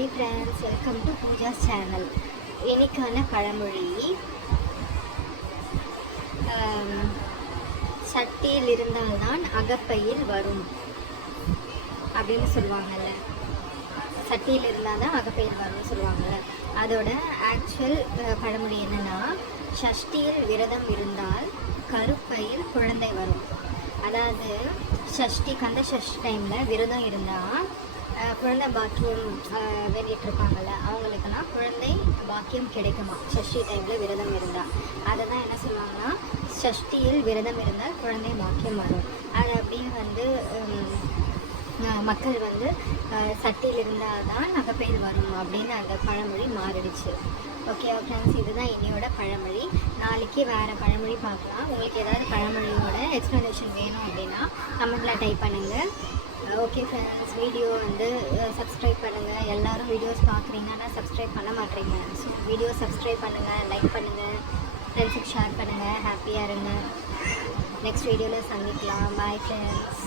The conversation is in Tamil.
Hi friends, welcome to Pooja's channel. இன்னைக்கான பழமொழி சட்டியில் இருந்தால்தான் அகப்பையில் வரும் அப்படின்னு சொல்லுவாங்கல்ல. சட்டியில் இருந்தால் தான் அகப்பையில் வரும்னு சொல்லுவாங்கல்ல. அதோட ஆக்சுவல் பழமொழி என்னன்னா, சஷ்டியில் விரதம் இருந்தால் கருப்பையில் குழந்தை வரும். அதாவது கந்த சஷ்டி டைமில் விரதம் இருந்தால் குழந்தை பாக்கியம் வேண்டிகிட்டு இருப்பாங்கள்ல, அவங்களுக்குன்னா குழந்தை பாக்கியம் கிடைக்குமா சஷ்டி டைமில் விரதம் இருந்தால். அதை தான் என்ன சொல்லுவாங்கன்னா, சஷ்டியில் விரதம் இருந்தால் குழந்தை பாக்கியம் வரும். அது அப்படியே மக்கள் சட்டியில் இருந்தால் தான் அகப்பையில் வரும் அப்படின்னு அந்த பழமொழி மாறிடுச்சு. ஓகே ஃப்ரெண்ட்ஸ், இதுதான் இன்னையோட பழமொழி. நாளைக்கு வேறு பழமொழி பார்க்கலாம். உங்களுக்கு ஏதாவது பழமொழியோட எக்ஸ்ப்ளனேஷன் வேணும் அப்படின்னா கமெண்ட்டில் டைப் பண்ணுங்கள். ஓகே ஃப்ரெண்ட்ஸ், வீடியோ சப்ஸ்கிரைப் பண்ணுங்கள். எல்லோரும் வீடியோஸ் பார்க்குறீங்க, ஆனால் சப்ஸ்கிரைப் பண்ண மாட்டேறீங்க. ஸோ வீடியோ சப்ஸ்கிரைப் பண்ணுங்கள், லைக் பண்ணுங்கள், ஃப்ரெண்ட்ஸுக்கு ஷேர் பண்ணுங்கள். ஹாப்பியாக இருங்க. நெக்ஸ்ட் வீடியோவில் சந்திக்கலாம். Bye friends.